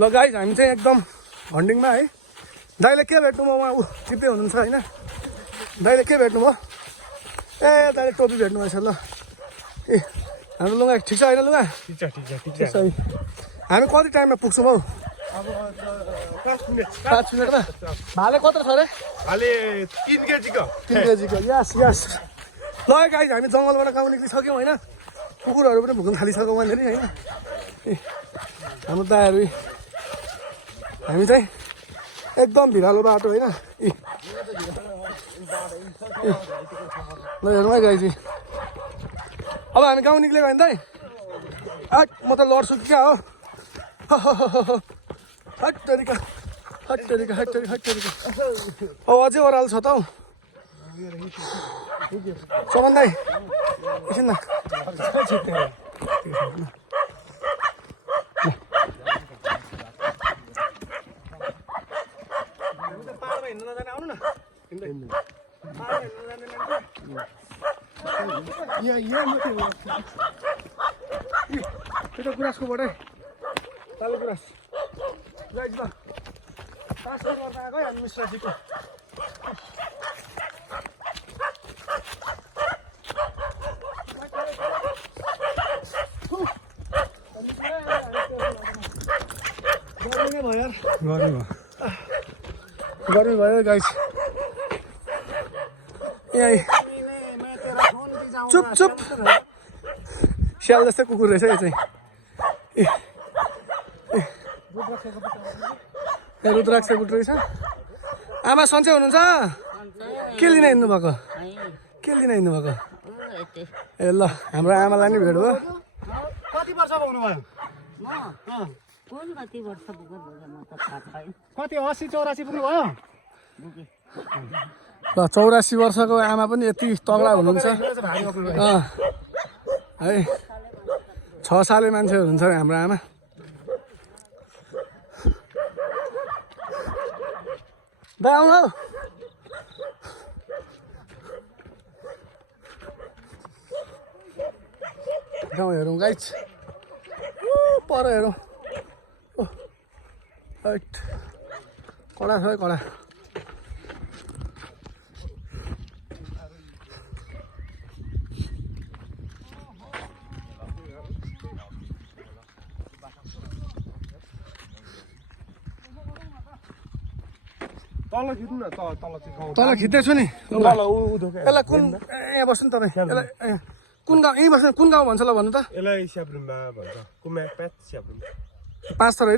ल गाइज हामी चाहिँ एकदम हन्डिङमा है। दाइले के भेट्नु भयो उहाँ चिप्पै हुनुहुन्छ होइन। दाइले के भेट्नु भयो? ए दाइले टोपी भेट्नु भएछ ल। ए हाम्रो लुगा ठिक छ होइन लुगा? ठिक छ हामी कति टाइममा पुग्छौँ हौ? 5 मिनटमा। भाले कत्रो छ अरे? भाले 3 केजीको 3 केजीको। यस यस। ल गाइज हामी जङ्गलबाट गाउँ निक्लिसक्यौँ होइन। कुकुरहरू पनि भुक्न थालिसक्यौँ वहाँनिर होइन। ए हाम्रो दाइहरू हामी चाहिँ एकदम भिरालो बाटो होइन। ए ल हेर्नु है गाइज। अब हामी गाउँ निक्लेको होइन दाइ? हट म त लड्छु कि क्या हो? हट तरिका हट तरिका हट तरिका हट तरिका। औ अझै ओह्रालो छ त हौ। चमन दाइ एकछिन न। पाहाडमा हिँड्नु नजाने आउनु न। त्यो गुराँसको बाटै तालु गुराँस गाइज ल। ट्रान्सफर गर्न आएको है हामी मिश्राजीको। गर्मी भयो गाइज। यहीँ चुप चुप स्याल जस्तै कुकुर रहेछ यो चाहिँ। ए रुद्राक्ष बुट रहेछ। आमा सन्चै हुनुहुन्छ? के लिन हिँड्नु भएको? के लिन हिँड्नु भएको? ए ल हाम्रो आमालाई नि भेट भयो। कति वर्ष हुनुभयो? कति 80-84 पुग्नुभयो? ल 84 वर्षको आमा पनि यति तगडा हुनुहुन्छ है। 6 साले मान्छे हुनुहुन्छ हाम्रो आमा। दाइ आउनु हौ। गाउँ हेरौँ गाइज। पर हेरौँ। कडा छ है कडा। तल खिच्नु न तल चाहिँ तल खिच्दैछु नि। यसलाई कुन यहाँ बस्नु नि तपाईँ? यसलाई कुन गाउँ यहीँ बस्नु? कुन गाउँ भन्छ ल भन्नु त? यसलाई स्याब्रुम्बा भन्छ। कुम्या प्याच स्याब्रुम्बा। 5 तर होइन।